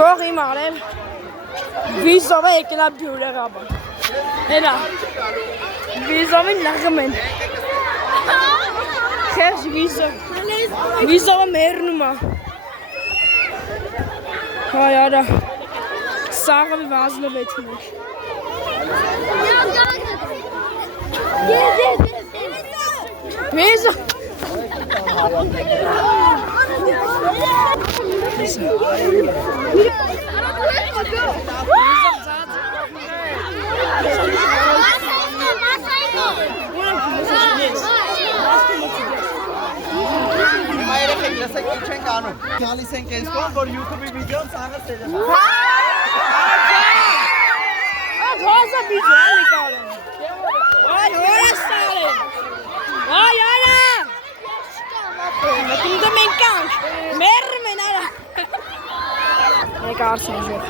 Թող իմ արեմ վիզով է եկել ա բյուրեղաբը հենա վիզովին լղում են խեղջ վիզովը մերնում ա հայ արա սաղը վազնվեցին եք վիզո Լսեք ինչ ենք անում, գալիս ենք այս կողմ, որ YouTube-ի վիդեոն սաղը սելեմ Հոզը վիդեոն նկարում Այ հորը սալեմ Այ արա Մտունդը մենք կանք Մերրմ են արա Մեկ արցին ժող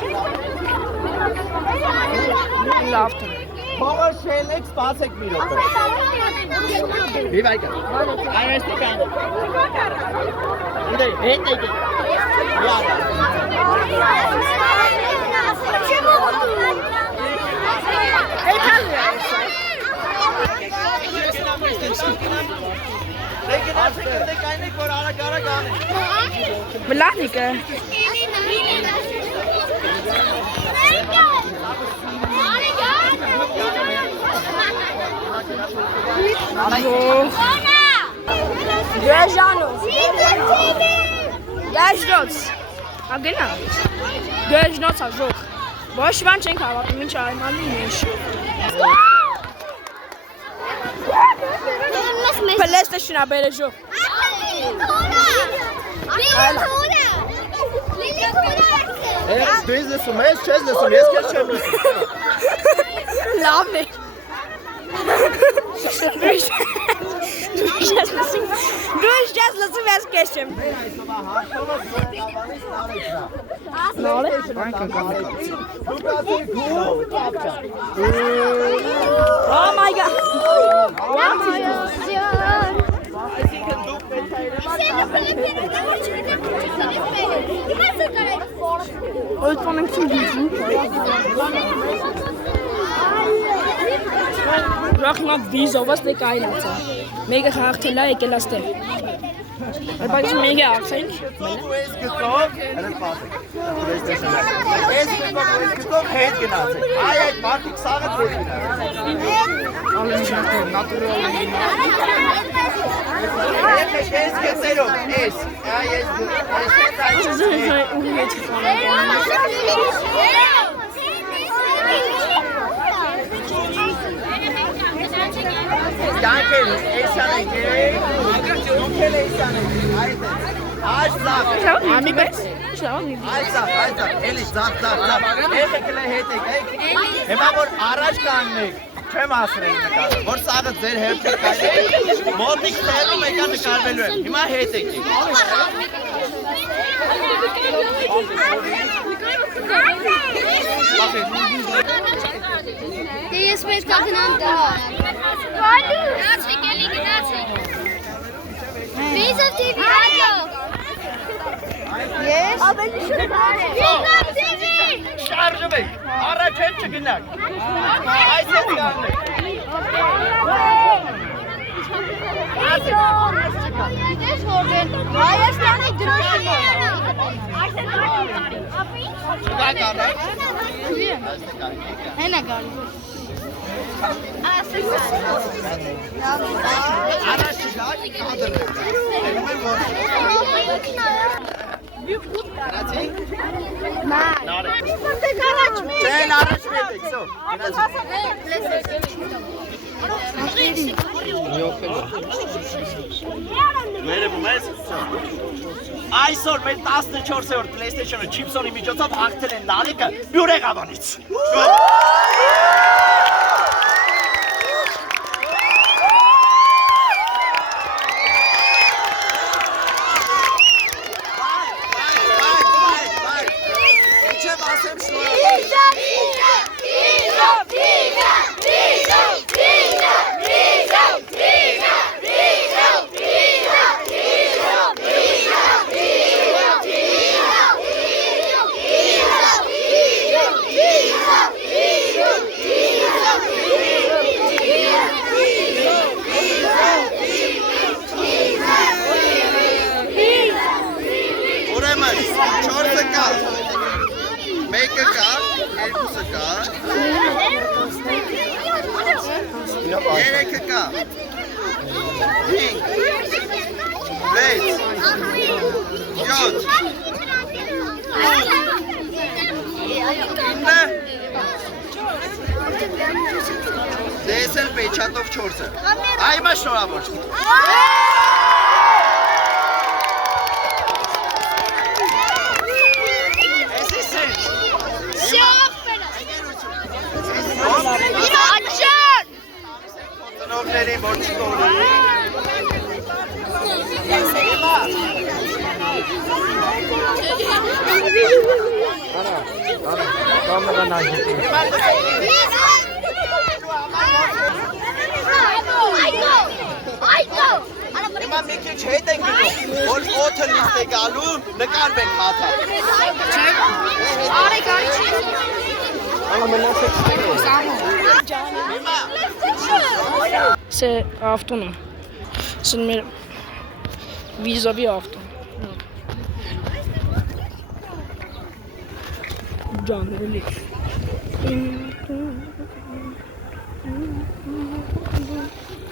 Լավտն Փողը շելեք, սպասեք մի րոպե Մի վայկա Այ այստի կան Իդե, հետ եկե Յարա Դե գնացեք, դե կայնեք, որ արագ անեք Բլադիկը Դեժանով Դեժնոց Ագենա Դեժնոց աժող Ոչ բան չենք հավատում, ինչ այմանի մեջ Պլեստեշն աբեր է ժող Դու ես լսում ես, չես լսում, ես կեր չեմ լսում Լավն է Դու ես չես լսում, ես կեր չեմ Նորը Oh my God Ölçmenin için değilsin. Rakma vizo was de kainat. Mega graag te lijken laste. Het is mega accent. Չեմ ասրել նկարը, որ սաղը ձեր հերթ է կայնեք, մոտիկ թերում եկա նկարվելու եմ, հիմա հետ եք եք։ Դե ես պետք է գնամ տղա։ Գնացեք, էլի գնացեք։ Վիզով TV հաջող։ Ես։ Ավելի շուտ արեք։ Վիզով TV։ Շարժում եք, առաջ հետ չգնաք։ Այս հետ կանեք։ Գիտես որ են Հայաստանի դրոշին է։ Չկա կարեք։ Հենա գալու։ Առաջ չգաք, ադրեք։ Էնում եմ որ։ Գնացինք։ Նարեք։ Չեն առաջ մետեք, սո։ Վերևում ես, սո։ Այսօր մեր 14-րդ PlayStation-ը Chipson-ի միջոցով հաղթել են Նարեկը Բյուրեղավանից։ կա։ Մեկը կա, երկուսը կա։ Երեքը կա։ 5 6 7 Դες էլ պեչատով 4-ը։ Այմա շնորհավոր։ Էսի սեր։ Ծնողների որ չկորի։ Հիմա մի քիչ հետ ենք գնում, որ օդը լիստ է գալու, նկարվենք հաթա։ Արեք, արեք։ C'est avtona. C'est le vis-à-vis avton. Can öyle.